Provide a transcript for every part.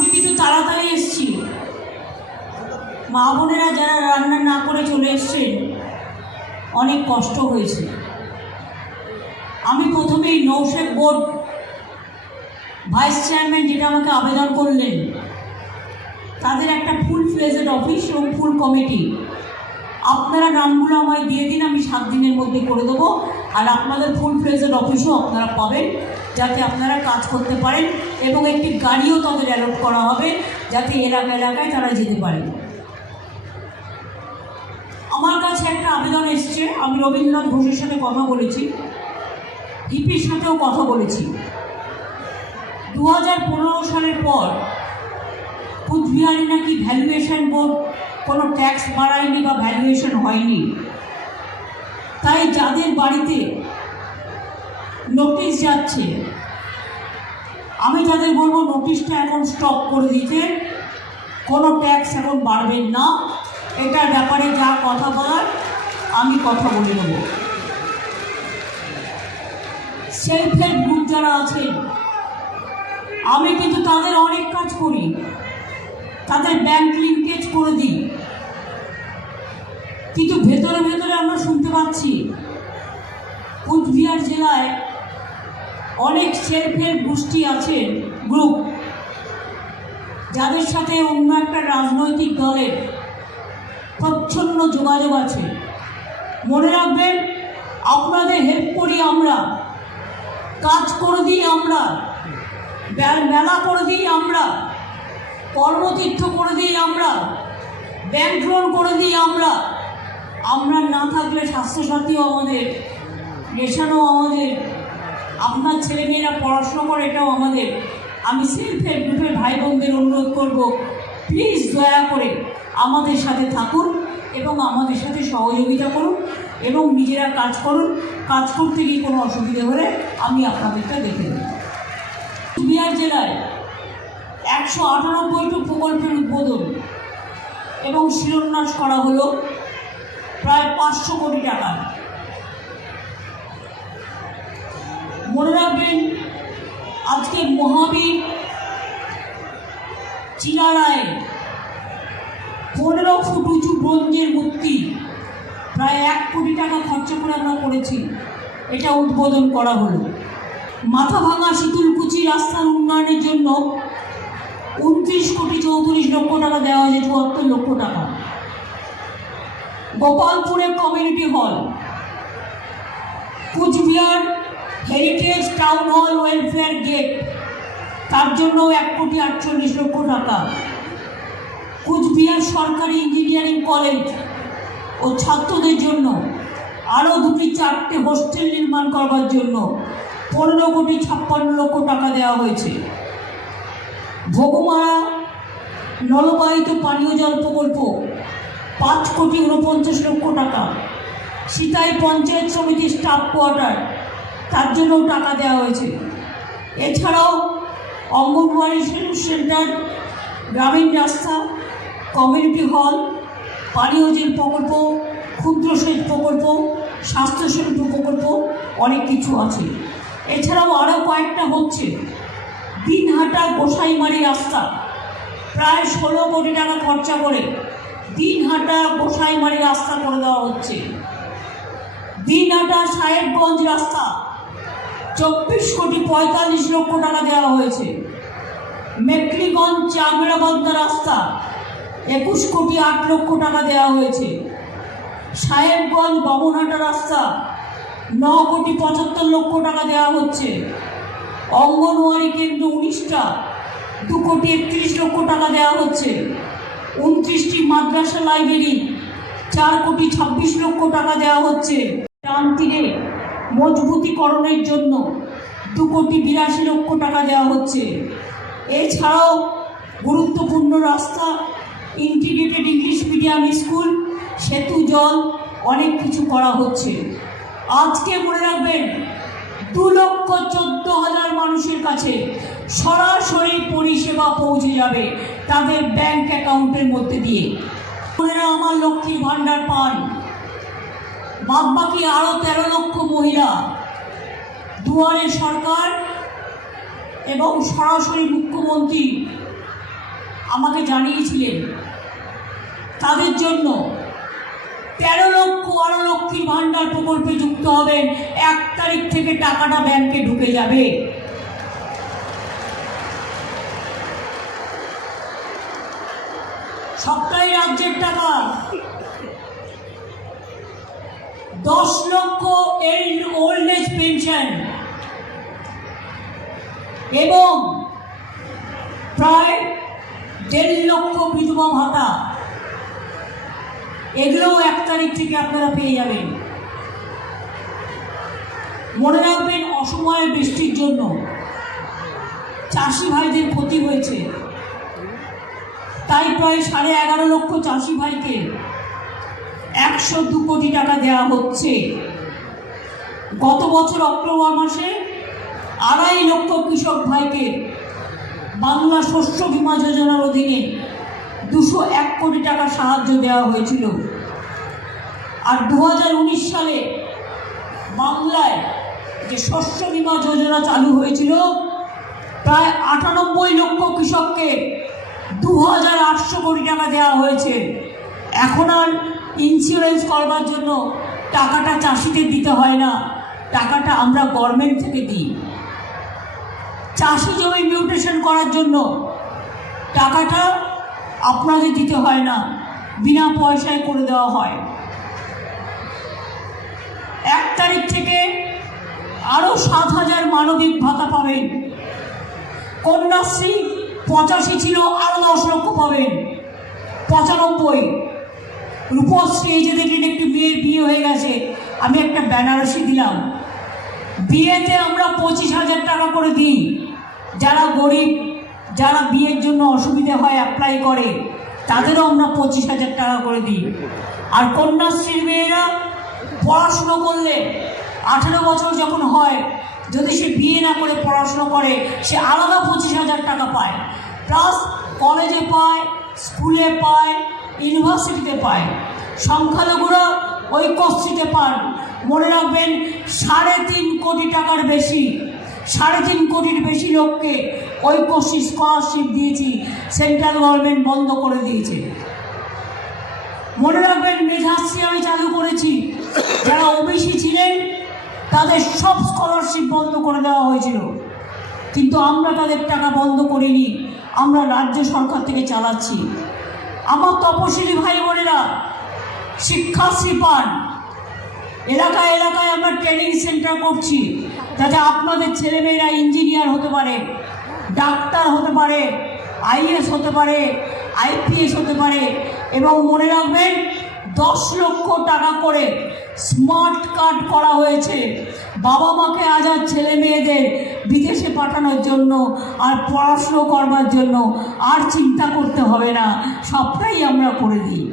আমি কিন্তু তাড়াতাড়ি এসেছি। মা বোনেরা যারা রান্না না করে চলে এসছেন, অনেক কষ্ট হয়েছে। আমি প্রথমেই নৌশেদ বোর্ড ভাইস চেয়ারম্যান যেটা আমাকে আবেদন করলেন, তাদের একটা ফুল ফ্লেজেড অফিস এবং ফুল কমিটি, আপনারা নামগুলো আমায় দিয়ে দিন, আমি 7 দিনের মধ্যে করে দেবো। আর আপনাদের ফুল ফ্লেজেড অফিসও আপনারা পাবেন, যাতে আপনারা কাজ করতে পারেন, এবং একটি গাড়িও তাদের অ্যালট করা হবে, যাতে এলাকায় তারা যেতে পারেন। আমার কাছে একটা আবেদন এসছে, আমি রবীন্দ্রনাথ ঘোষের সাথে কথা বলেছি, ইপির সাথেও কথা বলেছি। 2015 সালের পর কুচবিহারে নাকি ভ্যালুয়েশন বোর্ড কোনো ট্যাক্স বাড়ায়নি বা ভ্যালুয়েশন হয়নি। তাই যাদের বাড়িতে নোটিশ যাচ্ছে, আমি তাদের বলবো নোটিশটা এখন স্টপ করে দিতে, কোনো ট্যাক্স এখন বাড়বেন না। এটার ব্যাপারে যা কথা বলার আমি কথা বলে নেব। সেলফ হেল্প গ্রুপ যারা আছেন, আমি কিন্তু তাদের অনেক কাজ করি, তাদের ব্যাংক লিঙ্কেজ করে দিই। কিন্তু ভেতরে ভেতরে আমরা শুনতে পাচ্ছি কুচবিহার জেলায় অনেক সেলফ হেল্প গোষ্ঠী আছে, গ্রুপ, যাদের সাথে অন্য একটা রাজনৈতিক দলের প্রচ্ছন্ন যোগাযোগ আছে। মনে রাখবেন, আপনাদের হেল্প করি আমরা, কাজ করে দিই আমরা, মেলা করে দিই আমরা, কর্মতীর্থ করে দিই আমরা, ব্যাংক লোন করে দিই আমরা। আমরা না থাকলে স্বাস্থ্যসাথীও আমাদের, রেশনও আমাদের, আপনার ছেলেমেয়েরা পড়াশোনা করে এটাও আমাদের। আমি সেলফ হেল্প গ্রুপের ভাই বোনদের অনুরোধ করব, প্লিজ দয়া করে আমাদের সাথে থাকুন এবং আমাদের সাথে সহযোগিতা করুন এবং নিজেরা কাজ করুন। কাজ করতে গিয়ে কোনো অসুবিধা হলে আমি আপনাদেরটা দেখে দেব। কুচবিহার জেলায় 198টি প্রকল্পের উদ্বোধন এবং শিলান্যাস করা হলো প্রায় 500 কোটি টাকা। মনে রাখবেন, আজকে মহাবীর চিলারায় 15 ফুট উঁচু ব্রোঞ্জের মূর্তি প্রায় 1 কোটি টাকা খরচা করে আমরা করেছি, এটা উদ্বোধন করা হলো। মাথাভাঙা শীতলকুচি রাস্তার উন্নয়নের জন্য 29 কোটি 34 লক্ষ টাকা দেওয়া হয়েছে, 74 লক্ষ টাকা। গোপালপুরে community hall, Coochbehar heritage town hall welfare gate, তার জন্য 1 কোটি 48 লক্ষ টাকা। কুচবিহার সরকারি ইঞ্জিনিয়ারিং কলেজ ও ছাত্রদের জন্য আরও 2-4টে হোস্টেল নির্মাণ করবার জন্য 15 কোটি 56 লক্ষ টাকা দেওয়া হয়েছে। ভোগমারা নলবাহিত পানীয় জল প্রকল্প 5 কোটি 49 লক্ষ টাকা। সিতাই পঞ্চায়েত সমিতির স্টাফ কোয়ার্টার, তার জন্যও টাকা দেওয়া হয়েছে। এছাড়াও অঙ্গনওয়াড়ি সেন্টার, গ্রামীণ রাস্তা, কমিউনিটি হল, পানীয় জল প্রকল্প, ক্ষুদ্র সেচ প্রকল্প, স্বাস্থ্যসেতু প্রকল্প, অনেক কিছু আছে। এছাড়াও আরও কয়েকটা হচ্ছে। দিনহাটা গোসাইমারি রাস্তা প্রায় 16 কোটি টাকা খরচা করে দিনহাটা গোসাইমারি রাস্তা করে দেওয়া হচ্ছে। দিনহাটা সাহেবগঞ্জ রাস্তা 24 কোটি 45 লক্ষ টাকা দেওয়া হয়েছে। মেকলিগঞ্জ চাগড়াবান্ধা রাস্তা 21 কোটি 8 লক্ষ টাকা দেওয়া হয়েছে। সাহেবগঞ্জ বামনহাটা রাস্তা 9 কোটি 75 লক্ষ টাকা দেওয়া হচ্ছে। অঙ্গনওয়াড়ি কেন্দ্র 19টা 2 কোটি 31 লক্ষ টাকা দেওয়া হচ্ছে। 29টি মাদ্রাসা লাইব্রেরি 4 কোটি 26 লক্ষ টাকা দেওয়া হচ্ছে। টান তীরে মজবুতিকরণের জন্য 2 কোটি 82 লক্ষ টাকা দেওয়া হচ্ছে। এছাড়াও গুরুত্বপূর্ণ রাস্তা, ইন্টিগ্রেটেড ইংলিশ মিডিয়াম স্কুল, সেতু, জল, অনেক কিছু করা হচ্ছে। আজকে মনে রাখবেন, 2,14,000 মানুষের কাছে সরাসরি পরিষেবা পৌঁছে যাবে তাদের ব্যাংক অ্যাকাউন্টের মধ্যে দিয়ে। ওনারা আমার লক্ষ্মীর ভাণ্ডার পান। বাদবাকি আরও 13 লক্ষ মহিলা দুয়ারে সরকার এবং সরাসরি মুখ্যমন্ত্রী আমাকে জানিয়েছিলেন তাদের জন্য 13 লক্ষ আরো লক্ষ্মীর ভাণ্ডার প্রকল্পে যুক্ত হবেন। 1 তারিখ থেকে টাকাটা ব্যাংকে ঢুকে যাবে। সবটাই রাজ্যের টাকা। 10 লক্ষ ওল্ড এজ পেনশন এবং প্রায় 1.5 লক্ষ বিধবা ভাতা, এগুলোও 1 তারিখ থেকে আপনারা পেয়ে যাবেন। মনে রাখবেন, অসময়ে বৃষ্টির জন্য চাষি ভাইদের ক্ষতি হয়েছে, তাই প্রায় 11.5 লক্ষ চাষি ভাইকে 102 কোটি টাকা দেওয়া হচ্ছে। গত বছর অক্টোবর মাসে 2.5 লক্ষ কৃষক ভাইকে বাংলা শস্য বীমা যোজনার অধীনে 201 কোটি টাকা সাহায্য দেওয়া হয়েছিল। আর 2019 সালে বাংলায় যে শস্য বীমা যোজনা চালু হয়েছিল, প্রায় 98 লক্ষ কৃষককে 2800 কোটি টাকা দেওয়া হয়েছে। এখন আর ইন্স্যুরেন্স করবার জন্য টাকাটা চাষিদের দিতে হয় না, টাকাটা আমরা গভর্নমেন্ট থেকে দিই। চাষি জমি মিউটেশন করার জন্য টাকাটা আপনাদের দিতে হয় না, বিনা পয়সায় করে দেওয়া হয়। 1 তারিখ থেকে আরও 7,000 মানবিক ভাতা পাবেন। কন্যাশ্রী 85 ছিল, আরও 10 লক্ষ পাবেন, 95। রূপশ্রী, এই যে দেখলেন একটি মেয়ের বিয়ে হয়ে গেছে, আমি একটা বেনারসি দিলাম। বিয়েতে আমরা 25,000 টাকা করে দিই। যারা গরিব, যারা বিয়ের জন্য অসুবিধে হয় অ্যাপ্লাই করে, তাদেরও আমরা 25,000 টাকা করে দিই। আর কন্যাশ্রীর মেয়েরা পড়াশুনো করলে 18 বছর যখন হয়, যদি সে বিয়ে না করে পড়াশুনো করে, সে আলাদা 25,000 টাকা পায়। প্লাস কলেজে পায়, স্কুলে পায়, ইউনিভার্সিটিতে পায়। সংখ্যালঘুরা ঐক্যশ্রীতে পান। মনে রাখবেন, 3.5 কোটি টাকার বেশি, 3.5 কোটির বেশি লোককে ঐক্যশ্রী স্কলারশিপ দিয়েছি, সেন্ট্রাল গভর্নমেন্ট বন্ধ করে দিয়েছে। মনে রাখবেন, মেধাশ্রী আমি চালু করেছি। যারা ওবিসি ছিলেন তাদের সব স্কলারশিপ বন্ধ করে দেওয়া হয়েছিল, কিন্তু আমরা তাদের টাকা বন্ধ করিনি, আমরা রাজ্য সরকার থেকে চালাচ্ছি। আমার তপশিলি ভাই বোনেরা শিক্ষাশ্রী পান। এলাকায় এলাকায় আমরা ট্রেনিং সেন্টার করছি, যাতে আপনাদের ছেলেমেয়েরা ইঞ্জিনিয়ার হতে পারে, ডাক্তার হতে পারে, আইএস হতে পারে, আইপিএস হতে পারে। এবং মনে রাখবেন, 10 লক্ষ টাকা করে স্মার্ট কার্ড করা হয়েছে বাবা মাকে আজ আর ছেলে মেয়েদের বিদেশে পাঠানোর জন্য আর পড়াশুনো করবার জন্য আর চিন্তা করতে হবে না, সবটাই আমরা করে দিই।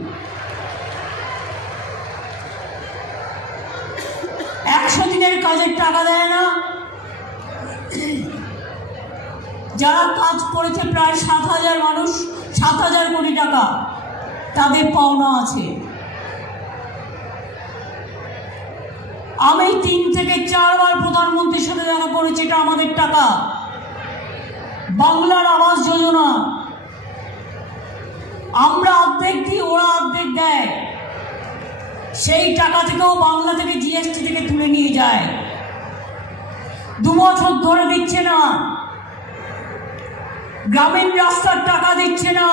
100 দিনের কাজের টাকা দেয় না। যারা কাজ করেছে প্রায় 7,000 মানুষ, 7,000 কোটি টাকা তাদের পাওনা আছে। আমি 3 থেকে 4 বার প্রধানমন্ত্রীর সাথে দেখা করেছি, এটা আমাদের টাকা। বাংলার আবাস যোজনা আমরা অর্ধেক দিই, ওরা অর্ধেক দেয়। সেই টাকা থেকেও বাংলা থেকে জিএসটি থেকে তুলে নিয়ে যায়। 2 বছর ধরে দিচ্ছে না। গ্রামীণ রাস্তার টাকা দিচ্ছে না।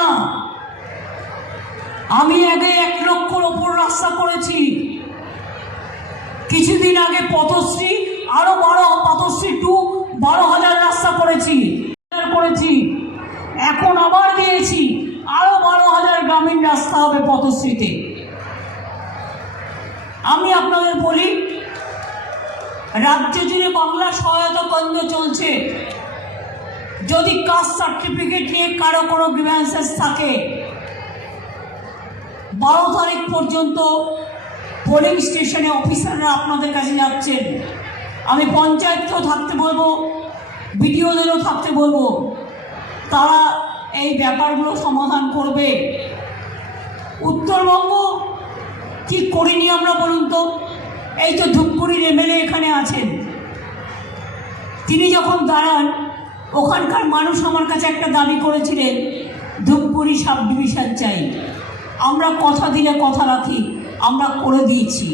আমি আগে 1 লক্ষর ওপর রাস্তা করেছি। কিছুদিন আগে পথশ্রী আরো 12,000 রাস্তা করেছি। এখন আবার দিয়েছি, আরো 12,000 গ্রামীণ রাস্তা হবে পথশ্রীতে। আমি আপনাদের বলি, রাজ্য জুড়ে বাংলা সহায়তা কেন্দ্র চলছে। যদি কাস্ট সার্টিফিকেট নিয়ে কারো কোনো গ্রিভ্যান্সেস থাকে, 12 তারিখ পর্যন্ত পোলিং স্টেশনে অফিসাররা আপনাদের কাছে যাচ্ছেন। আমি পঞ্চায়েতকেও থাকতে বলবো, বিডিওদেরও থাকতে বলবো, তারা এই ব্যাপারগুলো সমাধান করবে। উত্তরবঙ্গ কি করিনি আমরা বলুন তো? এই তো ধূপগুড়ির এমএলএ এখানে আছেন, তিনি যখন দাঁড়ান, ওখানকার মানুষ আমার কাছে একটা দাবি করেছিলেন ধূপগুড়ি সাব ডিভিশন চাই। আমরা কথা দিলে কথা রাখি, আমরা করে দিয়েছি।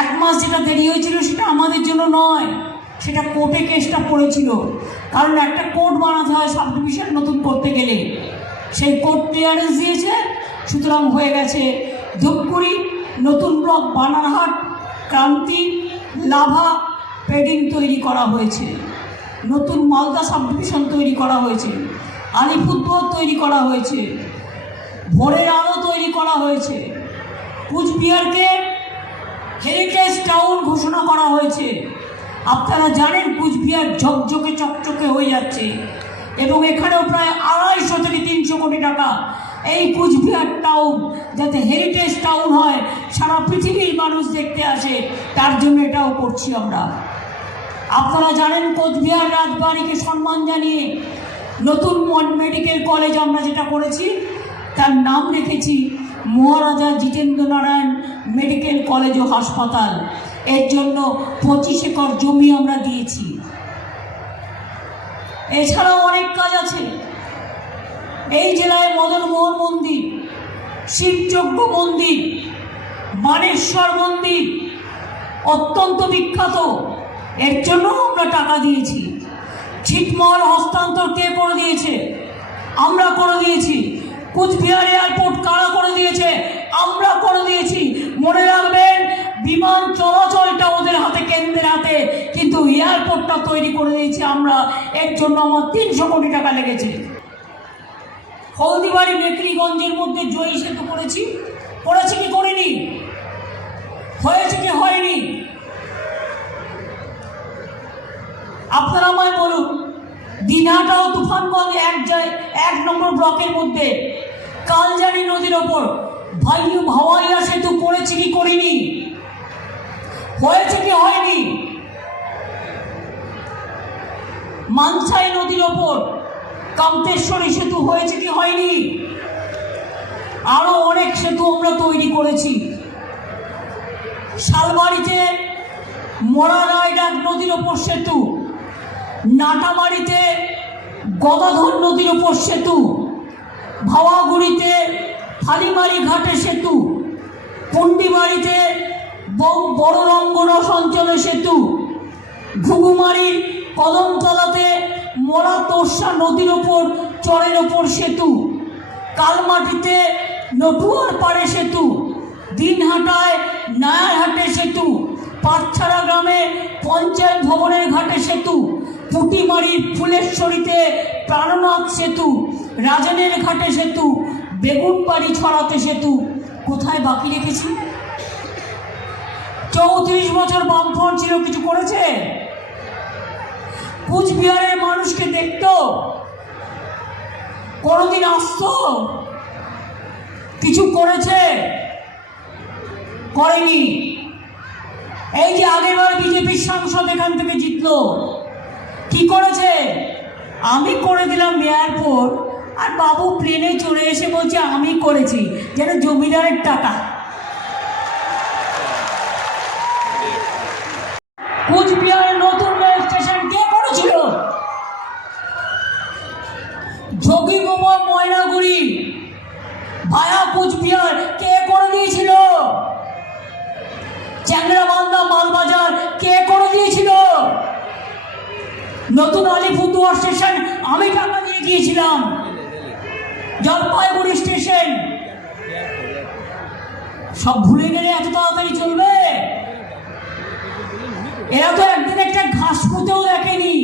1 মাস যেটা দেরি হয়েছিল সেটা আমাদের জন্য নয়, সেটা কোর্টে কেসটা পড়েছিল। কারণ একটা কোর্ট বানাতে হয় সাব ডিভিশন নতুন করতে গেলে, সেই কোর্ট ক্লিয়ারেন্স দিয়েছে, সুতরাং হয়ে গেছে। ধূপগুড়ি নতুন ব্লক বানারহাট, ক্রান্তি, লাভা, পেডিং তৈরি করা হয়েছে। নতুন মালদা সাব ডিভিশন তৈরি করা হয়েছে, আলিপুরদুয়ার তৈরি করা হয়েছে, ভোরের আলো তৈরি করা হয়েছে, কুচবিহারকে হেরিটেজ টাউন ঘোষণা করা হয়েছে। আপনারা জানেন কুচবিহার ঝকঝকে চকচকে হয়ে যাচ্ছে, এবং এখানেও প্রায় 250 থেকে 300 কোটি টাকা এই কুচবিহার টাউন যাতে হেরিটেজ টাউন হয়, সারা পৃথিবীর মানুষ দেখতে আসে, তার জন্য এটাও করছি আমরা। আপনারা জানেন কোচবিহার রাজবাড়িকে সম্মান জানিয়ে নতুন মেডিকেল কলেজ আমরা যেটা করেছি, তার নাম রেখেছি মহারাজা জিতেন্দ্র নারায়ণ মেডিকেল কলেজ ও হাসপাতাল। এর জন্য 25 একর জমি আমরা দিয়েছি। এছাড়াও অনেক কাজ আছে। এই জেলায় মদনমোহন মন্দির, শিবযজ্ঞ মন্দির, বানেশ্বর মন্দির অত্যন্ত বিখ্যাত, এর জন্য আমরা টাকা দিয়েছি। ছিটমহল হস্তান্তর কে করে দিয়েছে? আমরা করে দিয়েছি। কুচবিহার এয়ারপোর্ট কারা করে দিয়েছে? আমরা করে দিয়েছি। মনে রাখবেন, বিমান চলাচলটা ওদের হাতে, কেন্দ্রের হাতে, কিন্তু এয়ারপোর্টটা তৈরি করে দিয়েছি আমরা। এর জন্য আমার 300 কোটি টাকা লেগেছে। হলদিবাড়ি মেকলিগঞ্জের মধ্যে জয়ী সেতু করেছি কি করিনি? হয়েছে কি হয়নি? আপনারা আমায় বলুন। দিনহাটা ও তুফানগঞ্জ 1 নম্বর ব্লকের মধ্যে কালজানি নদীর ওপর ভাওয়াইয়া সেতু করেছি কি করিনি? হয়েছে কি হয়নি? মানসাই নদীর ওপর কামতেশ্বরী সেতু হয়েছে কি হয়নি? আরো অনেক সেতু আমরা তৈরি করেছি। শালবাড়িতে মোরারায়ডাক নদীর ওপর সেতু, নাটামারিতে গদাধর নদীর ওপর সেতু, ভাওয়াগুড়িতে ফালিমারি ঘাটে সেতু, পুন্ডিবাড়িতে বড় রঙ্গরস অঞ্চলে সেতু, ঘুঘুমারির কদমতলাতে মোরা তোরসা নদীর ওপর চরের ওপর সেতু, কালমাটিতে নটুয়ার পাড়ে সেতু, দিনহাটায় নায়ারহাটে সেতু, পাটছাড়া গ্রামে পঞ্চায়েত ভবনের ঘাটে সেতু, পুটিমারির ফুলেশ্বরীতে প্রাণনাথ সেতু, রাজানের ঘাটে সেতু, বেগুনবাড়ি ছড়াতে সেতু। কোথায় বাকি রেখেছি? 34 বছর বামফ্রন্ট ছিল, কিছু করেছে? কুচবিহারের মানুষকে দেখতো? কোনোদিন আসতো? কিছু করেছে? করেনি। এই যে আগেরবার বিজেপির সাংসদ এখান থেকে জিতলো, কি করেছে? আমি করে দিলাম এয়ারপোর্ট, আর বাবু প্লেনে চড়ে এসে বলছে আমি করেছি, যেন জমিদারের টাকা। কুচবিহারের নতুন রেল স্টেশন কে করেছিল? যোগীগোবর ময়নাগুড়ি ভায়া কুচবিহার কে করে দিয়েছিল? চ্যাংড়াবান্ধা মালবাজার কে করে দিয়েছিল? নতুন আলিপুরদুয়ার স্টেশন আমি টাকা দিয়ে গিয়েছিলাম। জলপাইগুড়ি স্টেশন সব ভুলে গেলে এত তাড়াতাড়ি চলবে? এরা তো একদিন একটা ঘাস পুঁতেও দেখেনি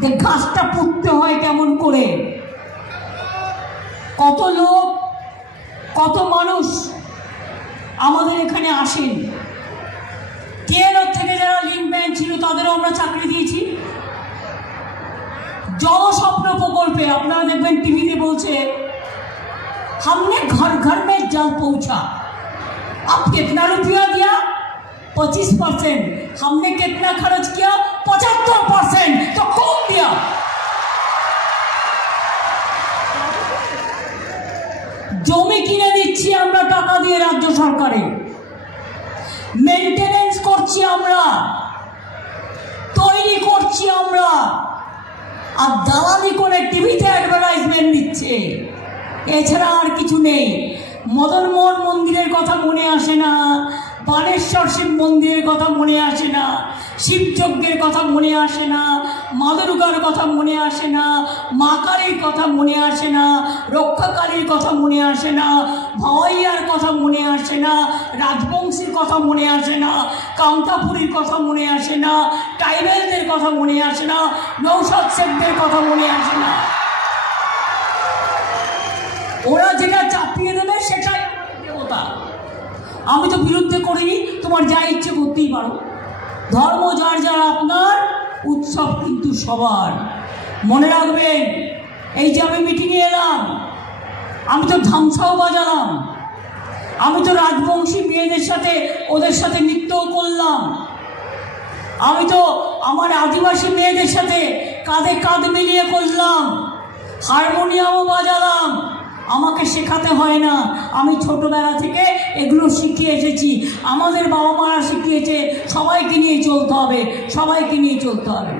যে ঘাসটা পুঁততে হয় কেমন করে। কত লোক, কত মানুষ আমাদের এখানে আসেন। টিএনওর থেকে যারা লিঙ্কম্যান ছিল তাদেরও আমরা চাকরি দিয়েছি। জলস্বপ্ন প্রকল্পে আপনারা দেখবেন টিভিতে বলছে हमने घर घर में जल पहुंचा। अब कितना रुपया दिया? 25%। हमने कितना खर्च किया? 75%। तो कौन दिया? জমি কিনে দিচ্ছি আমরা টাকা দিয়ে রাজ্য সরকারে, মেইনটেনেন্স করছি আমরা, তৈরি করছি আমরা, আর দালালি করে টিভিতে এছাড়া আর কিছু নেই। মদনমোহন মন্দিরের কথা মনে আসে না, বানেশ্বর শিব মন্দিরের কথা মনে আসে না, শিবযজ্ঞের কথা মনে আসে না, মা দুর্গার কথা মনে আসে না, মা কালীর কথা মনে আসে না, রক্ষাকালীর কথা মনে আসে না, ভাওয়াইয়ার কথা মনে আসে না, রাজবংশীর কথা মনে আসে না, কামতাপুরীর কথা মনে আসে না, ট্রাইবেলদের কথা মনে আসে না, নৌসাদ শেখদের কথা মনে আসে না। ওরা যেটা চাপিয়ে দেবে সেটাই দেবতা। আমি তো বিরুদ্ধে করিনি, তোমার যা ইচ্ছে করতেই পারো। ধর্ম যার যার আপনার, উৎসব কিন্তু সবার। মনে রাখবেন, এই যে আমি মিটিংয়ে এলাম, আমি তো ধামসাও বাজালাম, আমি তো রাজবংশী মেয়েদের সাথে ওদের সাথে নৃত্যও করলাম, আমি তো আমার আদিবাসী মেয়েদের সাথে কাঁধে কাঁধ মিলিয়ে করলাম, হারমোনিয়ামও বাজালাম। আমাকে শেখাতে হয় না, আমি ছোটবেলা থেকে এগুলো শিখে এসেছি। আমাদের বাবা মারা শিখিয়েছে, সবাইকে নিয়ে চলতে হবে, সবাইকে নিয়ে চলতে হবে।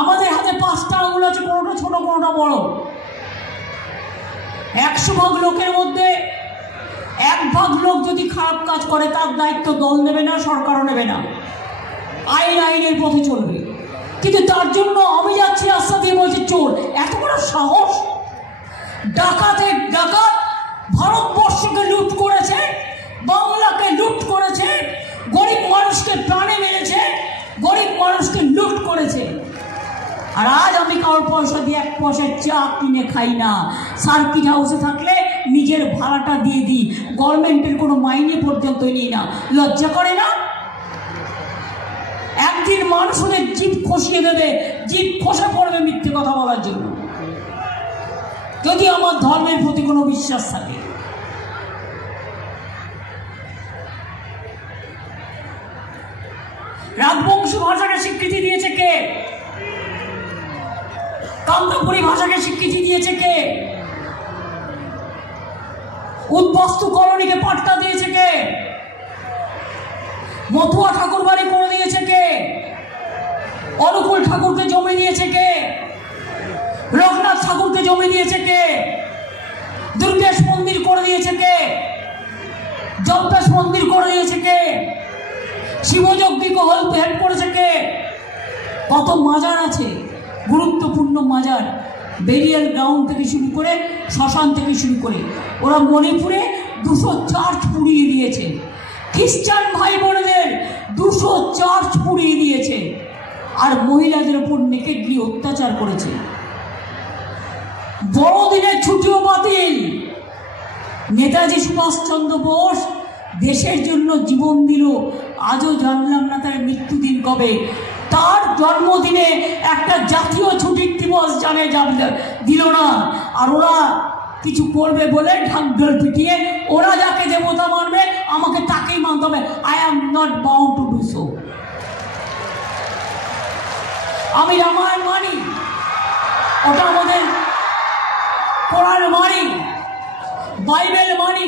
আমাদের হাতে 5টা আঙুল আছে, কোনোটা ছোট কোনোটা বড়। 100 ভাগ লোকের মধ্যে 1 ভাগ লোক যদি খারাপ কাজ করে, তার দায়িত্ব দল নেবে না, সরকারও নেবে না, আইনের পথে চলবে। কিন্তু তার জন্য আমি যাচ্ছি রাস্তা দিয়ে, বলছি চোর। এত বড় সাহস! ডাকাতের ডাকাত ভারতবর্ষকে লুট করেছে, বাংলাকে লুট করেছে, গরিব মানুষকে প্রাণে মেরেছে, গরিব মানুষকে লুট করেছে। আর আজ আমি কারোর পয়সা দিয়ে 1 পয়সার চা কিনে খাই না। সার্কিট হাউসে থাকলে নিজের ভাড়াটা দিয়ে দিই, গভর্নমেন্টের কোনো মাইনে পর্যন্ত নিই না। লজ্জা করে না? একদিন মানুষ ওদের জিভ খসিয়ে দেবে, জিভ খসে পড়বে মিথ্যে কথা বলার জন্য, যদি আমার ধর্মের প্রতি কোনো বিশ্বাস থাকে। রাজবংশী ভাষাকে স্বীকৃতি দিয়েছে কে? কামতাপুরী ভাষাকে স্বীকৃতি দিয়েছে কে? উদ্বাস্তু কলোনিকে পাট্টা দিয়েছে কে? মথুয়া ঠাকুর বাড়ি করে দিয়েছে কে? অনুকূল ঠাকুরকে জমি দিয়েছে কে? রঘুনাথ ঠাকুরকে জমি দিয়েছে কে? দুর্গেশ মন্দির করে দিয়েছে কে? জল্পেশ মন্দির করে দিয়েছে কে? শিবযজ্ঞিকে হেল্প করেছে কে? কত মাজার আছে, গুরুত্বপূর্ণ মাজার, বেরিয়াল গ্রাউন্ড থেকে শুরু করে শ্মশান থেকে শুরু করে। ওরা মণিপুরে 200 চার্চ পুড়িয়ে দিয়েছে, খ্রিস্টান ভাই বোনেদের 200 চার্চ পুড়িয়ে দিয়েছে, আর মহিলাদের উপর নেকেডলি অত্যাচার করেছে। বড়দিনের ছুটিও বাতিল। নেতাজি সুভাষচন্দ্র বোস দেশের জন্য জীবন দিল, আজও জানলাম না তার মৃত্যুদিন কবে। তার জন্মদিনে একটা জাতীয় ছুটির দিবস দিল না। আর ওরা কিছু করবে বলে ঢাকঢোল পিটিয়ে ওরা যাকে দেবতা মানবে, আমাকে তাকেই মানতে হবে। I am not bound to do so. আমি রামায়ণ মানি, ওটা আমাদের কোরআন মানি, বাইবেল মানি,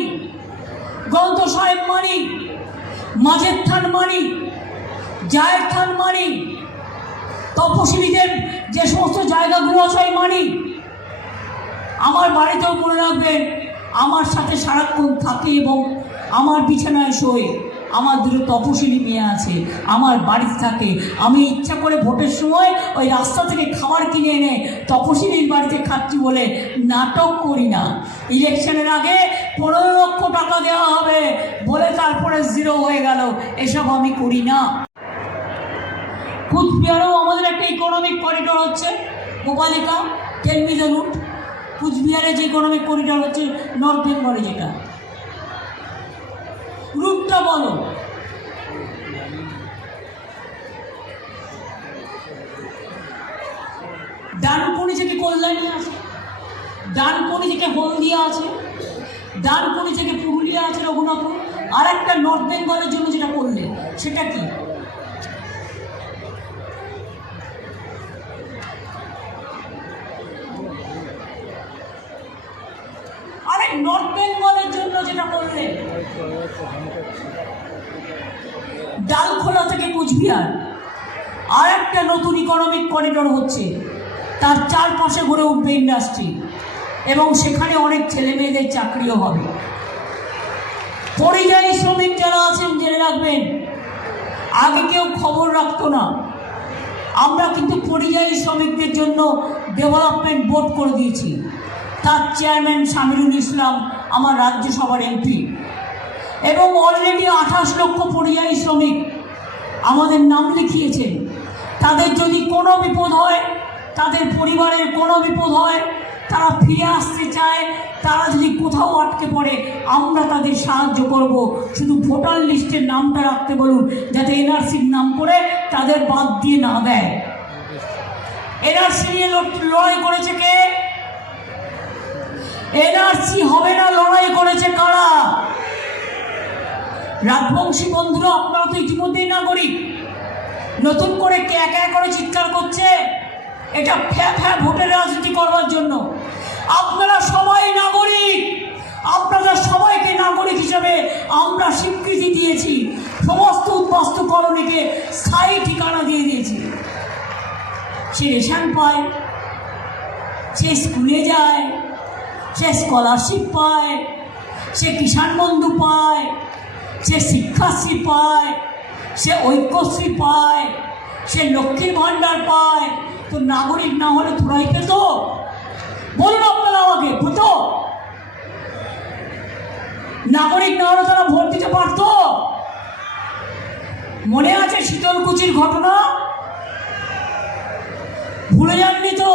গ্রন্থ সাহেব মানি, মাঝের থান মানি, জায়ের থান মানি, তপশিলীদের যে সমস্ত জায়গাগুলো আছে মানি। আমার বাড়িতেও মনে রাখবেন, আমার সাথে সারাক্ষণ থাকে এবং আমার বিছানায় শোয় আমার 2 তপশিলি মেয়ে আছে, আমার বাড়িতে থাকে। আমি ইচ্ছা করে ভোটের সময় ওই রাস্তা থেকে খাবার কিনে এনে তপশিলির বাড়িতে খাচ্ছি বলে নাটক করি না। ইলেকশনের আগে 15 লক্ষ টাকা দেওয়া হবে বলে তারপরে 0 হয়ে গেল, এসব আমি করি না। কুচবিহারেও আমাদের একটা ইকোনমিক করিডোর হচ্ছে, গোপালিকা, টেল মি দ্য রুট। কুচবিহারে যে ইকোনমিক করিডোর হচ্ছে নর্থ বেঙ্গলে, যেটা রুটটা বলো। ডানকুনি থেকে কল্যাণী আছে, ডানকুনি থেকে হলদিয়া আছে, ডানকুনি থেকে পুরুলিয়া আছে, রঘুনাথপুর। আর একটা নর্থ বেঙ্গলের জন্য যেটা করলে, সেটা কি? আরে নর্থ বেঙ্গলের জন্য যেটা করলে, ডালখোলা থেকে কুচবিহার, আর একটা নতুন ইকোনমিক করিডোর হচ্ছে, তার চারপাশে গড়ে উঠবে ইন্ডাস্ট্রি এবং সেখানে অনেক ছেলে মেয়েদের চাকরিও হবে। পরিযায়ী শ্রমিক যারা আছেন জেনে রাখবেন, আগে কেউ খবর রাখতো না, আমরা কিন্তু পরিযায়ী শ্রমিকদের জন্য ডেভেলপমেন্ট বোর্ড করে দিয়েছি। তার চেয়ারম্যান শামিরুল ইসলাম আমার রাজ্যসভার এমপি, এবং অলরেডি 28 লক্ষ পরিযায়ী শ্রমিক আমাদের নাম লিখিয়েছেন। তাদের যদি কোনো বিপদ হয়, তাদের পরিবারের কোনো বিপদ হয়, তারা ফিরে আসতে চায়, তারা যদি কোথাও আটকে পড়ে, আমরা তাদের সাহায্য করব। শুধু ভোটার লিস্টের নামটা রাখতে বলুন, যাতে এনআরসির নাম করে তাদের বাদ দিয়ে না দেয়। এনআরসি নিয়ে লড়াই করেছে কে? এনআরসি হবে না লড়াই করেছে কারা? রাজবংশী বন্ধুরা, আপনারা তো ইতিমধ্যেই নাগরিক, নতুন করে কে একা করে চিৎকার করছে এটা ফ্যা ভোটের রাজনীতি করবার জন্য। আপনারা সবাই নাগরিক, আপনাদের সবাইকে নাগরিক হিসেবে আমরা স্বীকৃতি দিয়েছি। সমস্ত উদ্বাস্তু কলোনিকে স্থায়ী ঠিকানা দিয়ে দিয়েছি। সে রেশন পায়, সে স্কুলে যায়, সে স্কলারশিপ পায়, সে কিষাণ বন্ধু পায়, সে শিক্ষাশ্রী পায়, সে ঐক্যশ্রী পায়, সে লক্ষ্মীর ভাণ্ডার পায়। তো নাগরিক না হলে থোড়াই পেত? বলুন আপনারা আমাকে, পেত? নাগরিক না হলে তারা ভোট দিতে পারত? মনে আছে শীতলকুচির ঘটনা? ভুলে যাননি তো?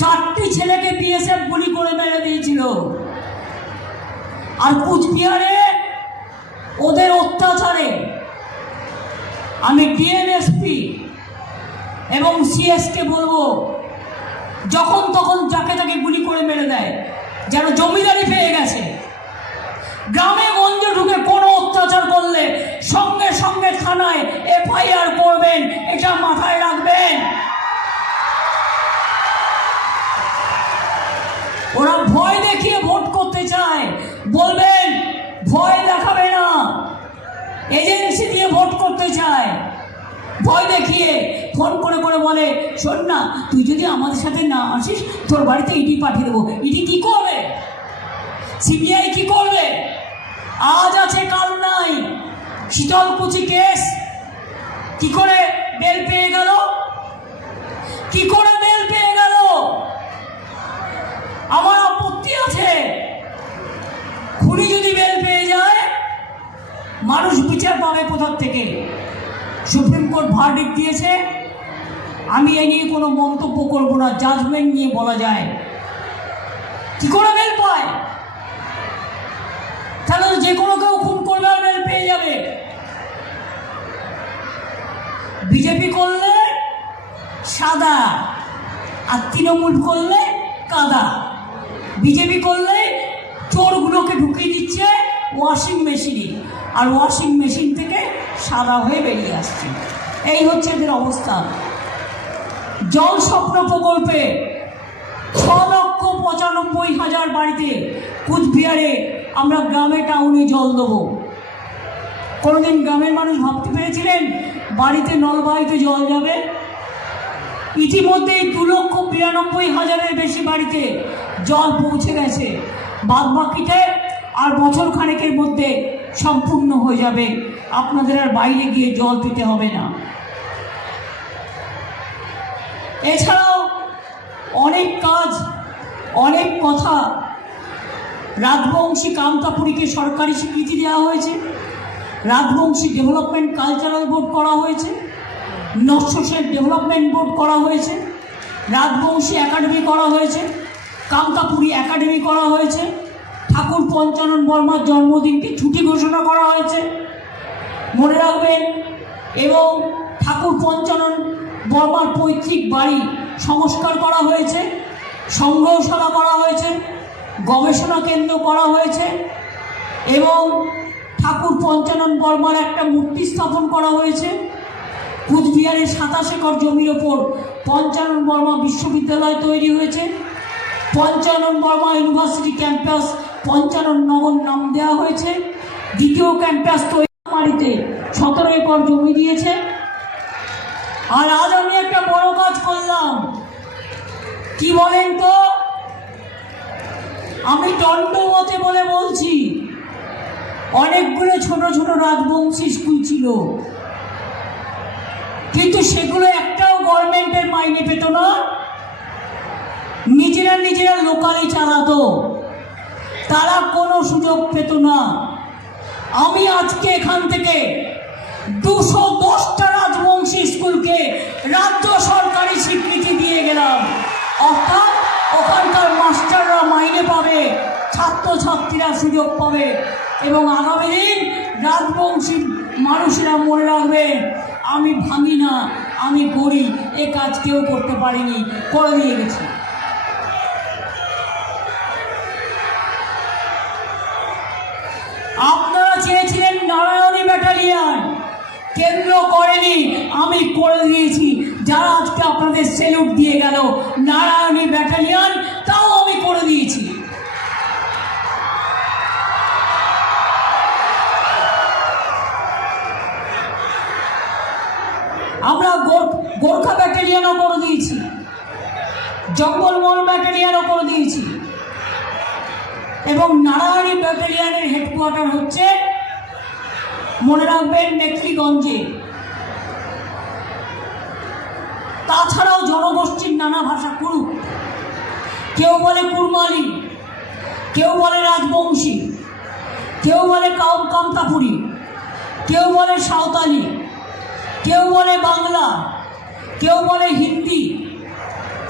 4টি ছেলেকে বিএসএফ গুলি করে মেরে দিয়েছিল। আর কুচবিহারে ওদের অত্যাচারে আমি ডিএমএসপি এবং সিএসকে বলবো, যখন তখন যাকে তাকে গুলি করে মেরে দেয়, যেন জমিদারি পেয়ে গেছে। গ্রামে গঞ্জে ঢুকে কোনো অত্যাচার করলে সঙ্গে সঙ্গে থানায় এফআইআর করবেন, এটা মাথায় রাখবেন। ওরা ভয় দেখিয়ে ভোট করতে চায়, বলবেন ভয় দেখাবে না, এজেন্সি দিয়ে ভোট করতে চায়। ভয় দেখিয়ে ফোন করে করে বলে, শোন না, তুই যদি আমাদের সাথে না আসিস তোর বাড়িতে ইডি পাঠিয়ে দেবো। ইডি কি করবে? সিবিআই কি করবে? আজ আছে কাল নাই। শীতলকুচি কেস কি করে বেল পেয়ে গেল? কি করে বেল পেয়ে গেল? আমার আপত্তি আছে। খুনি যদি বেল পেয়ে যায়, মানুষ বিচার পাবে কোথার থেকে? সুপ্রিম কোর্ট ভার্ডিক্ট দিয়েছে, আমি এ নিয়ে কোনো মন্তব্য করব না, জাজমেন্ট নিয়ে বলা যায়। কি করে বেল পায়? তাহলে যে কোনো কেউ খুন করবে আর বেল পেয়ে যাবে। বিজেপি করলে সাদা, আর তৃণমূল করলে কাদা। বিজেপি করলে চোরগুলোকে ঢুকিয়ে দিচ্ছে ওয়াশিং মেশিনে, আর ওয়াশিং মেশিন থেকে সাদা হয়ে বেরিয়ে আসছে। এই হচ্ছে এদের অবস্থা। জল স্বপ্ন প্রকল্পে 6,95,000 বাড়িতে কুচবিহারে আমরা গ্রামে টাউনে জল দেবো। কোনোদিন গ্রামের মানুষ ভাবতে পেরেছিলেন বাড়িতে নলবাহিতে জল যাবে? ইতিমধ্যেই 2,92,000-এর বেশি বাড়িতে জল পৌঁছে গেছে। বাদবাকিতে আর বছর খানেকের মধ্যে সম্পূর্ণ হয়ে যাবে। আপনাদের আর বাইরে গিয়ে জল পেতে হবে না। এছাড়াও অনেক কাজ, অনেক কথা। রাজবংশী কামতাপুরীকে সরকারি স্বীকৃতি দেওয়া হয়েছে, রাজবংশী ডেভেলপমেন্ট কালচারাল বোর্ড করা হয়েছে, নস্যসের ডেভেলপমেন্ট বোর্ড করা হয়েছে, রাজবংশী একাডেমি করা হয়েছে, কামতাপুরী একাডেমি করা হয়েছে, ঠাকুর পঞ্চানন বর্মার জন্মদিনকে ছুটি ঘোষণা করা হয়েছে, মনে রাখবেন। এবং ঠাকুর পঞ্চানন বর্মার পৈতৃক বাড়ি সংস্কার করা হয়েছে, সংগ্রহশালা করা হয়েছে, গবেষণা কেন্দ্র করা হয়েছে, এবং ঠাকুর পঞ্চানন বর্মার একটা মূর্তি স্থাপন করা হয়েছে। কুচবিহারের 27 একর জমির ওপর পঞ্চানন বর্মা বিশ্ববিদ্যালয় তৈরি হয়েছে। পঞ্চানন বর্মা ইউনিভার্সিটি ক্যাম্পাস পঞ্চানন নগর নাম দেওয়া হয়েছে। দ্বিতীয় ক্যাম্পাস তৈরি রাঙামাটিতে 17 একর জমি দিয়েছে। আর আজ আমি একটা বড় কাজ করলাম, কি বলেন তো? আমি দণ্ডবতে বলে বলছি, অনেকগুলো ছোট ছোট রাজবংশী স্কুল ছিল, কিন্তু সেগুলো একটাও গভর্নমেন্টের মাইনে পেত না, নিজেরা লোকালি চালাতো, তারা কোনো সুযোগ পেত না। আমি আজকে এখান থেকে 210টা রাজবংশী স্কুলকে রাজ্য সরকারি স্বীকৃতি দিয়ে গেলাম। অর্থাৎ ওখানকার মাস্টাররা মাইনে পাবে, ছাত্রছাত্রীরা সুযোগ পাবে, এবং আগামী দিন রাজবংশী মানুষেরা মনে রাখবেন, আমি ভাঙি না, আমি করি। এ কাজ কেউ করতে পারিনি, করে দিয়ে গেছি। আপনারা চেয়েছিলেন নারায়ণী ব্যাটালিয়ন, কেন্দ্র করেনি, আমি করে দিয়েছি। যারা আজকে আপনাদের সেলুট দিয়ে গেল নারায়ণী ব্যাটালিয়ন, তাও আমি করে দিয়েছি। আমরা গোর্খা ব্যাটালিয়নও করে দিয়েছি, জঙ্গলমহল ব্যাটালিয়নও করে দিয়েছি, এবং নারায়ণী ব্যাটালিয়নের হেডকোয়ার্টার হচ্ছে, মনে রাখবেন, মেখলিগঞ্জে। তাছাড়াও জনগোষ্ঠীর নানা ভাষা করুক, কেউ বলে কুরমালি, কেউ বলে রাজবংশী, কেউ বলে কামতাপুরি, কেউ বলে সাঁওতালি, কেউ বলে বাংলা, কেউ বলে হিন্দি,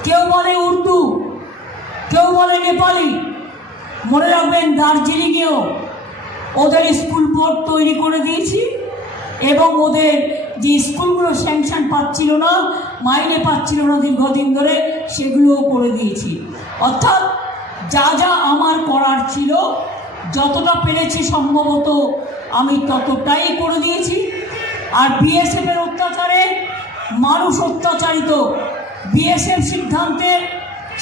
কেউ বলে উর্দু, কেউ বলে নেপালি। মনে রাখবেন, দার্জিলিংয়েও ওদের স্কুল বোর্ড তৈরি করে দিয়েছি, এবং ওদের যে স্কুলগুলো স্যাংশন পাচ্ছিল না, মাইনে পাচ্ছিল না দীর্ঘদিন ধরে, সেগুলোও করে দিয়েছি। অর্থাৎ যা যা আমার করার ছিল, যতটা পেরেছি সম্ভবত আমি ততটাই করে দিয়েছি। আর বিএসএফের অত্যাচারে মানুষ অত্যাচারিত, বিএসএফ সিদ্ধান্তে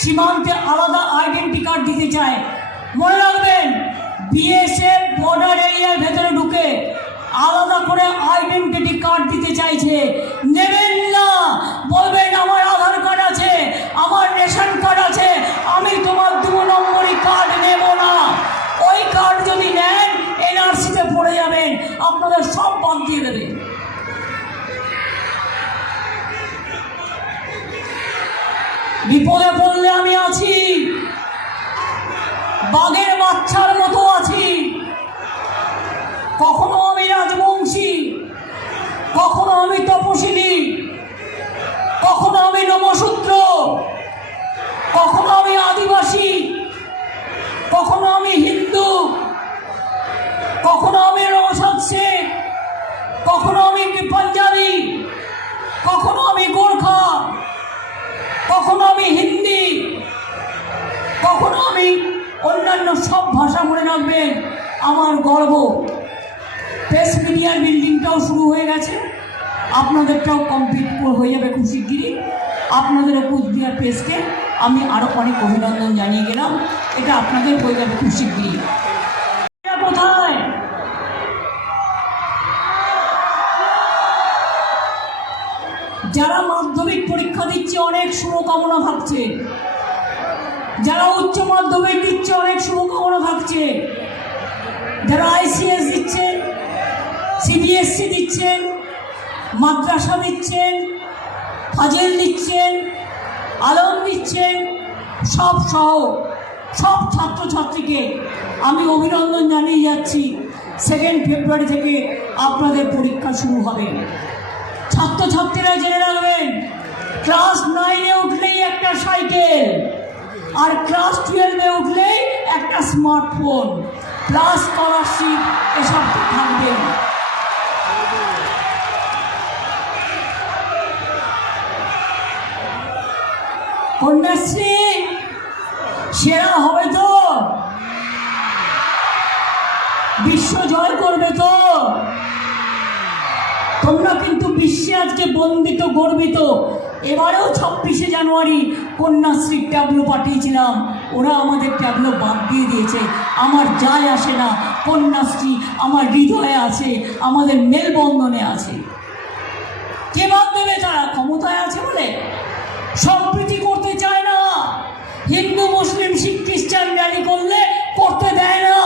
সীমান্তে আলাদা আইডেন্টি কার্ড দিতে চায়। মনে রাখবেন, বিএসএফ বর্ডার এরিয়ার ভেতরে ঢুকে আলাদা করে আইডেন্টিটি কার্ড দিতে চাইছে। নেবেন না, বলবেন আমার আধার কার্ড আছে, আমার রেশন কার্ড আছে, আমি তোমার 2 নম্বরই কার্ড নেব না। ওই কার্ড যদি নেন, এনআরসিতে পড়ে যাবেন, আপনাদের সব বাদ দিয়ে দেবে। বিপদে পড়লে আমি আছি, বাঘের বাচ্চার মতো আছি। কখনো আমি রাজবংশী, কখনো আমি তপশিলি, কখনো আমি নমশূদ্র, কখনো আমি আদিবাসী, কখনো আমি হিন্দু, কখনো আমি রওশন শেখ, কখনো আমি পাঞ্জাবি, কখনো আমি গোর্খা, কখনো আমি হিন্দি, কখনো আমি অন্যান্য সব ভাষা। মনে রাখবেন, আমার গর্ব। প্রেস মিডিয়ার বিল্ডিংটাও শুরু হয়ে গেছে, আপনাদেরটাও কমপ্লিট হয়ে যাবে খুব শিগগিরই। আপনাদেরও কুচবিহার প্রেসকে আমি আরও অনেক অভিনন্দন জানিয়ে গেলাম, এটা আপনাদের হয়ে যাবে খুব শিগগিরই। কোথায় যারা মাধ্যমিক পরীক্ষা দিচ্ছে, অনেক শুভকামনা থাকছে। যারা উচ্চ মাধ্যমিক দিচ্ছে, অনেক শুভকামনা থাকছে। যারা আইসিএস দিচ্ছেন, সিবিএসসি দিচ্ছেন, মাদ্রাসা দিচ্ছেন, ফাজিল দিচ্ছেন, আলম দিচ্ছেন, সব সহ সব ছাত্রছাত্রীকে আমি অভিনন্দন জানিয়ে যাচ্ছি। 2 ফেব্রুয়ারি থেকে আপনাদের পরীক্ষা শুরু হবে। ছাত্রছাত্রীরা জেনে রাখবেন, ক্লাস 9-এ উঠলেই একটা সাইকেল, আর ক্লাস 12-এ উঠলেই একটা স্মার্টফোন, প্লাস স্কলারশিপ, এসব থাকবে। কন্যাশ্রী সেরা হবে তো? বিশ্ব জয় করবে তো? তোমরা কিন্তু বিশ্বে আজকে বন্দিত, গর্বিত। এবারেও 26শে জানুয়ারি কন্যাশ্রীর ট্যাবলো পাঠিয়েছিলাম, ওরা আমাদের ট্যাবলো বাদ দিয়ে দিয়েছে। আমার যায় আসে না, কন্যাশ্রী আমার হৃদয়ে আছে, আমাদের মেলবন্ধনে আছে। কে বাদ দেবে? তারা ক্ষমতায় আছে বলে সম্প্রীতি করতে চায় না। হিন্দু মুসলিম শিখ খ্রিস্টান র্যালি করলে করতে দেয় না।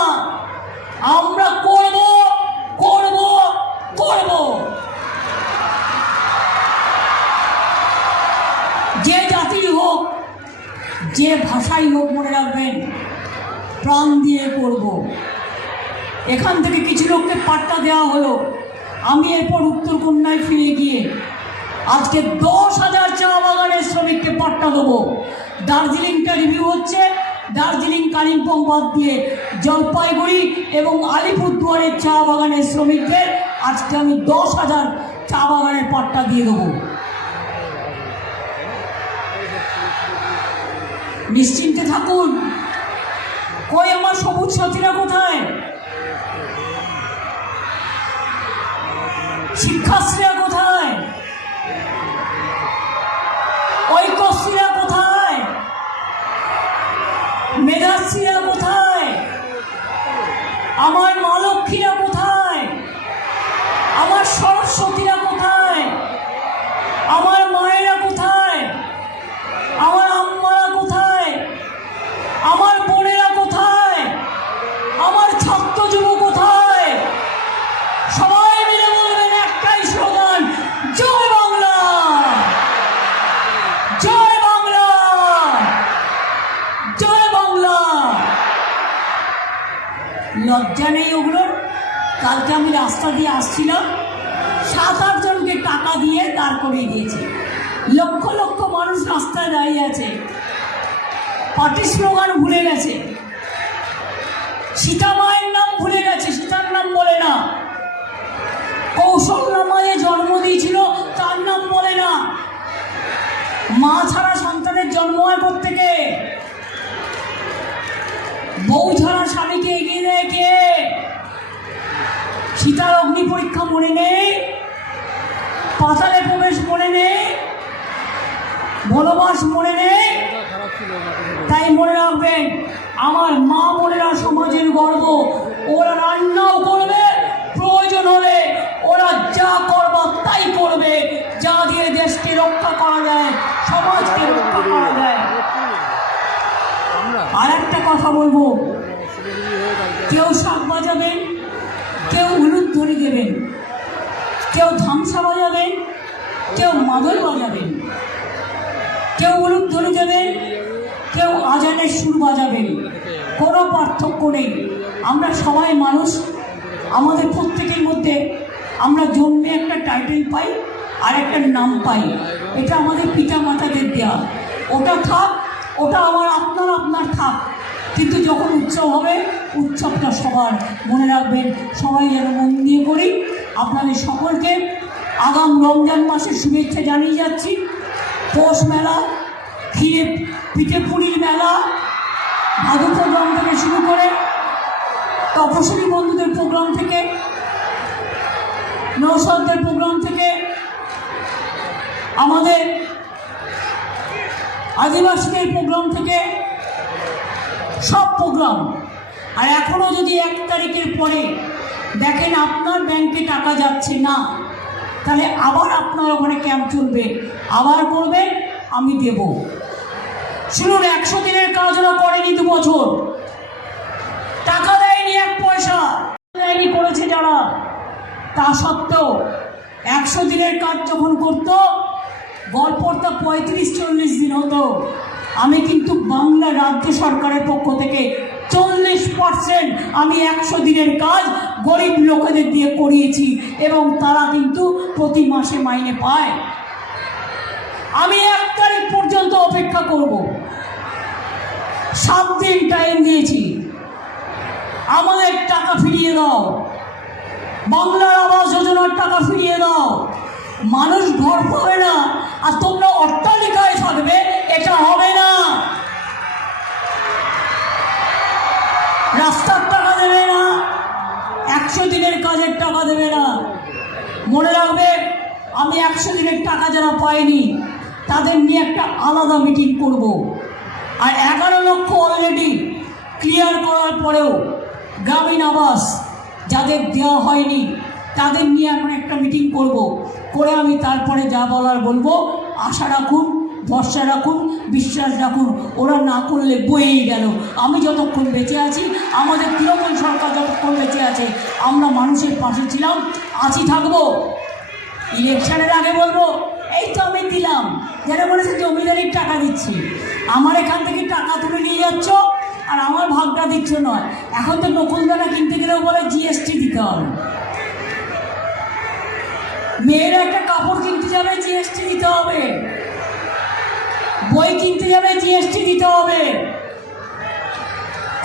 আমরা করব করব করব। যে জাতির হোক, যে ভাষাই হোক, মনে রাখবেন প্রাণ দিয়ে করব। এখান থেকে কিছু লোককে পাট্টা দেওয়া হলো। আমি এরপর উত্তরকন্যায় ফিরে গিয়ে আজকে 10,000 চা বাগানের শ্রমিককে পাট্টা দেবো। দার্জিলিংটা রিভিউ হচ্ছে, দার্জিলিং কালিম্পং বাদ দিয়ে জলপাইগুড়ি এবং আলিপুরদুয়ারের চা বাগানের শ্রমিকদের আজকে আমি 10,000 চা বাগানের পাট্টা দিয়ে দেবো। নিশ্চিন্তে থাকুন। কই আমার সবুজ সাথীরা কোথায়? শিক্ষাশ্রীরা কোথায়? ঐক্যশ্রীরা কোথায়? মেধাশ্রীরা কোথায়? আমার মা লক্ষ্মীরা কোথায়? আমার সরস্বতীরা কোথায়? আমার মায়েরা কোথায়? আমার আম্মারা কোথায়? আমার বোনেরা কোথায়? আমার ছাত্র যুব কোথায়? সবাই মিলে বলবেন একটাই স্লোগান, জয় বাংলা, জয় বাংলা, জয় বাংলা। লজ্জা নেই ওগুলোর? কালকে আমি রাস্তা দিয়ে আসছিলাম, 7-8 জনকে টাকা দিয়ে দাঁড় করিয়ে দিয়েছে। লক্ষ লক্ষ মানুষ রাস্তায় দাঁড়িয়ে আছে। পার্টি স্লোগান ভুলে গেছে, সীতা মায়ের নাম ভুলে গেছে, সীতার নাম বলে না। কৌশল্যা মায়ের জন্ম দিয়েছিল, তার নাম বলে না। মা ছাড়া সন্তানের জন্ম হয় কোত্থেকে? বউ ছাড়া স্বামীকে এগিয়ে দেয় কে? সীতার অগ্নি পরীক্ষা মনে নেই? পাতালে প্রবেশ মনে নেই? বনবাস মনে নেই? তাই মনে রাখবেন, আমার মা বোনেরা সমাজের গর্ব। ওরা রান্নাও করবে, প্রয়োজন হলে ওরা যা করবার তাই করবে, যা দিয়ে দেশকে রক্ষা করা যায়, সমাজকে রক্ষা করা যায়। আর একটা কথা বলবো, কেউ শাক বাজাবেন, কেউ উলুধ্বনি দেবেন, কেউ ধামসা বাজাবেন, কেউ মাদল বাজাবেন, কেউ উলুধ্বনি দেবেন, কেউ আজানের সুর বাজাবেন, কোনো পার্থক্য নেই। আমরা সবাই মানুষ। আমাদের প্রত্যেকের মধ্যে আমরা জন্মে একটা টাইটেল পাই আর একটা নাম পাই, এটা আমাদের পিতা মাতাদের দেওয়া। ওটা থাক, ওটা আমার আপনার থাক, কিন্তু যখন উৎসব হবে, উৎসবটা সবার। মনে রাখবেন, সবাই যেন মন দিয়ে করি। আপনাদের সকলকে আগাম রমজান মাসের শুভেচ্ছা জানিয়ে যাচ্ছি। পৌষ মেলা, পিঠে পুরীর মেলা, ভাদু প্রোগ্রাম থেকে শুরু করে, তপশিলি বন্ধুদের প্রোগ্রাম থেকে, নৌসাদদের প্রোগ্রাম থেকে, আমাদের আদিবাসীদের প্রোগ্রাম থেকে, সব প্রোগ্রাম। আর এখনও যদি 1 তারিখের পরে দেখেন আপনার ব্যাংকে টাকা যাচ্ছে না, তাহলে আবার আপনার ওখানে ক্যাম্প চলবে, আবার করবেন, আমি দেব। শুনুন, 100 দিনের কাজ ওরা করেনি 2 বছর, টাকা দেয়নি 1 পয়সা দেয়নি, করেছে যারা। তা সত্ত্বেও 100 দিনের কাজ যখন করতো, গড়পড়তা 35-40 দিন হতো। আমি কিন্তু বাংলা রাজ্য সরকারের পক্ষ থেকে 40% আমি 100 দিনের কাজ গরিব লোকেদের দিয়ে করিয়েছি, এবং তারা কিন্তু প্রতি মাসে মাইনে পায়। আমি 1 তারিখ পর্যন্ত অপেক্ষা করব। 7 দিন টাইম দিয়েছি, আমাদের টাকা ফিরিয়ে দাও, বাংলার আবাস যোজনার টাকা ফিরিয়ে দাও। মানুষ ঘর পাবে না আর তোমরা অট্টালিকায় থাকবে, এটা হবে না। রাস্তার টাকা দেবে না, 100 দিনের কাজের টাকা দেবে না। মনে রাখবে, আমি 100 দিনের টাকা যারা পাইনি তাদের নিয়ে একটা আলাদা মিটিং করব। আর 11 লক্ষ অলরেডি ক্লিয়ার করার পরেও গ্রামীণ আবাস যাদের দেওয়া হয়নি তাদের নিয়ে এখন একটা মিটিং করব, করে আমি তারপরে যা বলার বলবো। আশা রাখুন, ভরসা রাখুন, বিশ্বাস রাখুন, ওরা না করলে বয়েই গেল। আমি যতক্ষণ বেঁচে আছি, আমাদের তৃণমূল সরকার যতক্ষণ বেঁচে আছে, আমরা মানুষের পাশে ছিলাম, আছি, থাকবো। ইলেকশনের আগে বলবো এই তো আমি দিলাম, যারা বলেছে জমিদারির টাকা দিচ্ছি, আমার এখান থেকে টাকা তুলে নিয়ে যাচ্ছ আর আমার ভাগটা দিচ্ছ নয়। এখন তো নকুলদানা কিনতে গেলেও বলে জিএসটি দিতে হবে, মেয়েরা একটা কাপড় কিনতে যাবে জিএসটি দিতে হবে, বই কিনতে যাবে জিএসটি দিতে হবে,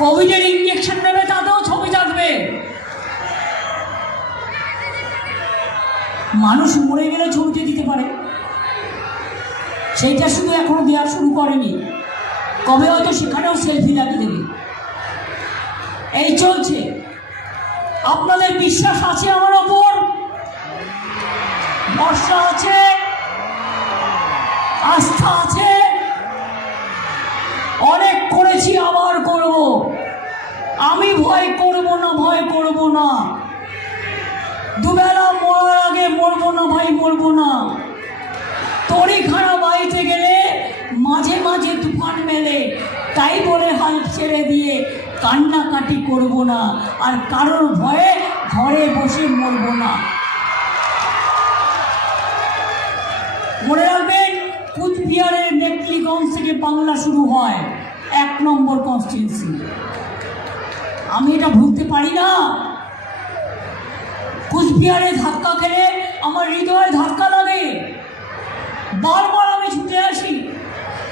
কোভিডের ইঞ্জেকশন নেবে তাতেও ছবি থাকবে। মানুষ মরে গেলে ছবিতে দিতে পারে, সেইটা শুধু এখনো দেওয়া শুরু করেনি, কবে হয়তো সেখানেও সেলফি লাগিয়ে দেবে। এই চলছে। আপনাদের বিশ্বাস আছে আমার ওপর, ভরসা আছে, আস্থা আছে। অনেক করেছি, আবার করব। আমি ভয় করব না, ভয় করব না। দুবেলা মরার আগে মরবো না ভাই, মরবো না। তড়িখানা বাড়িতে গেলে মাঝে মাঝে তুফান মেলে, তাই বলে হাল ছেড়ে দিয়ে কান্নাকাটি করব না, আর কারোর ভয়ে ঘরে বসে মরবো না। মনে রাখবেন, কুচবিহারের নেকলিগঞ্জ থেকে বাংলা শুরু হয়, 1 নম্বর কনস্টিটিউন্সি। আমি এটা ভুলতে পারি না। কুচবিহারে ধাক্কা খেলে আমার হৃদয়ে ধাক্কা লাগে, বারবার আমি ছুটে আসি।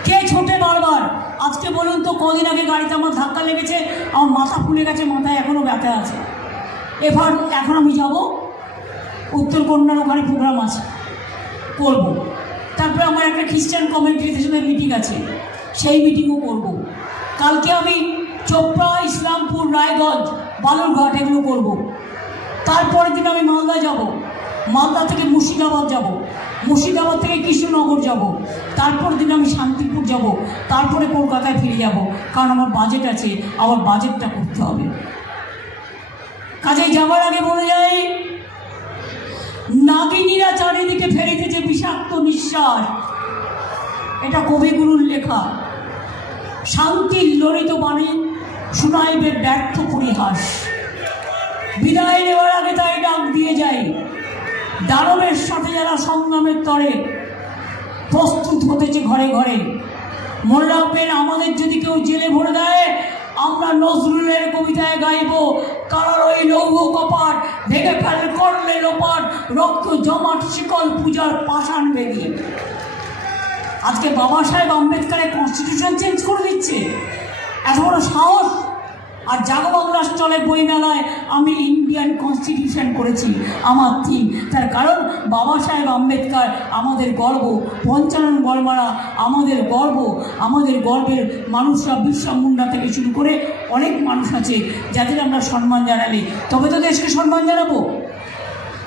কে ছোটে বারবার? আজকে বলুন তো, কদিন আগে গাড়িতে আমার ধাক্কা লেগেছে, আমার মাথা ফুলে গেছে, মাথায় এখনও ব্যথা আছে। এবার এখন আমি যাব উত্তরকন্যার ওখানে প্রোগ্রাম আছে, করব। তারপরে আমার একটা খ্রিস্টান কমিউনিটির সাথে মিটিং আছে, সেই মিটিংও করব। কালকে আমি চোপড়া, ইসলামপুর, রায়গঞ্জ, বালুরঘাট এগুলো করব। তারপরের দিন আমি মালদা যাব, মালদা থেকে মুর্শিদাবাদ যাব, মুর্শিদাবাদ থেকে কৃষ্ণনগর যাব, তারপর দিন আমি শান্তিপুর যাব, তারপরে কলকাতায় ফিরে যাব, কারণ আমার বাজেট আছে, আমার বাজেটটা করতে হবে। কাজে যাবার আগে বলে যাই, নাগিনীরা চারিদিকে ফেরিতেছে বিষাক্ত নিঃশ্বাস, এটা কবিগুরুর লেখা। শান্তির ললিত বাণী শুনাইবে ব্যর্থ পরিহাস। বিদায় নেওয়ার আগে তাই ডাক দিয়ে যাই, দানবের সাথে যারা সংগ্রামের তরে প্রস্তুত হতেছে ঘরে ঘরে। মনে রাখবেন, আমাদের যদি কেউ জেলে ভরে দেয়, আমরা নজরুলের কবিতায় গাইব, কারার ওই লৌহ কপাট ভেঙে ফেলে করলে লোপাট, রক্ত জমাট শিকল পূজার পাষাণ বেরিয়ে। আজকে বাবা সাহেব আম্বেদকরের কনস্টিটিউশন চেঞ্জ করে দিচ্ছে, এত বড় সাহস! আর জাগো বাংলা স্টলে বইমেলায় আমি ইন্ডিয়ান কনস্টিটিউশন করেছি আমার থিম। তার কারণ বাবা সাহেব আম্বেদকর আমাদের গর্ব, পঞ্চানন বর্মারা আমাদের গর্ব, আমাদের গর্বের মানুষরা, বিরসা মুন্ডা থেকে শুরু করে অনেক মানুষ আছে যাদের আমরা সম্মান জানালে তবে তো দেশকে সম্মান জানাবো।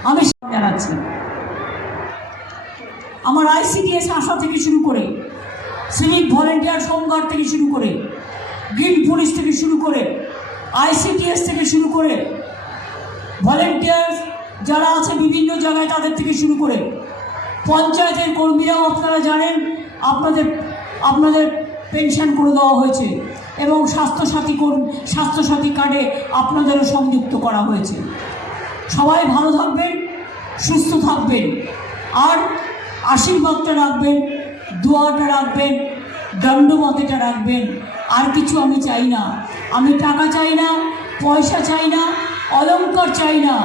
আমি জানাচ্ছি, আমার ICDS আশা থেকে শুরু করে, সিভিক ভলেন্টিয়ার হোমগার্ড থেকে শুরু করে, গ্রিন পুলিশ থেকে শুরু করে, ICDS থেকে শুরু করে, ভলেন্টিয়ার যারা আছে বিভিন্ন জায়গায় তাদের থেকে শুরু করে, পঞ্চায়েতের কর্মীরাও আপনারা জানেন আপনাদের পেনশন করে দেওয়া হয়েছে, এবং স্বাস্থ্যসাথী কার্ডে আপনাদেরও সংযুক্ত করা হয়েছে। সবাই ভালো থাকবেন, সুস্থ থাকবেন, আর আশীর্বাদটা রাখবেন, দোয়াটা রাখবেন, দণ্ডমতেটা রাখবেন। আর কিছু আমি চাই না। আমি টাকা চাই না, পয়সা চাই না, অলংকার চাই না।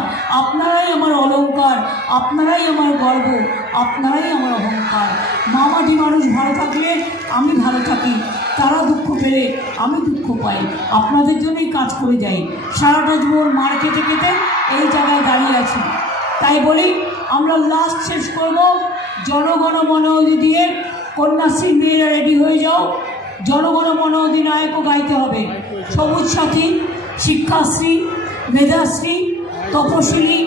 আপনারাই আমার অলংকার, আপনারাই আমার গর্ব, আপনারাই আমার অহংকার। মামাটি মানুষ ভালো থাকলে আমি ভালো থাকি, তারা দুঃখ পেলে আমি দুঃখ পাই। আপনাদের জন্যই কাজ করে যাই। সারাটা জীবন মার খেতে খেতে এই জায়গায় দাঁড়িয়ে আছি। তাই বলি, আমরা লাস্ট শেষ করব জনগণ মন দিয়ে। কন্যাশ্রী মেয়েরা রেডি হয়ে যাও, জনগণ মন অধিনায়কও গাইতে হবে। সবুজ সাথী, শিক্ষাশ্রী, মেধাশ্রী, তপশিলী,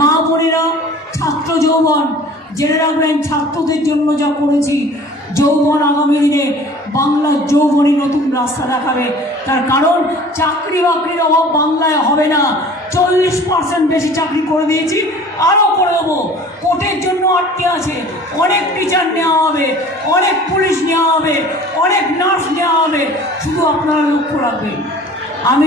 মা বোনেরা, ছাত্র যৌবন, জেনে রাখবেন ছাত্রদের জন্য যা করেছি, যৌবন আগামী দিনে বাংলার যৌবনই নতুন রাস্তা দেখাবে। তার কারণ চাকরি বাকরির অভাব বাংলায় হবে না। 40% বেশি চাকরি করে দিয়েছি, আরও করে দেবো। কোর্টের জন্য আটকে আছে, অনেক টিচার নেওয়া হবে, অনেক পুলিশ নেওয়া হবে, অনেক নার্স নেওয়া হবে। শুধু আপনারা লক্ষ্য রাখবেন। আমি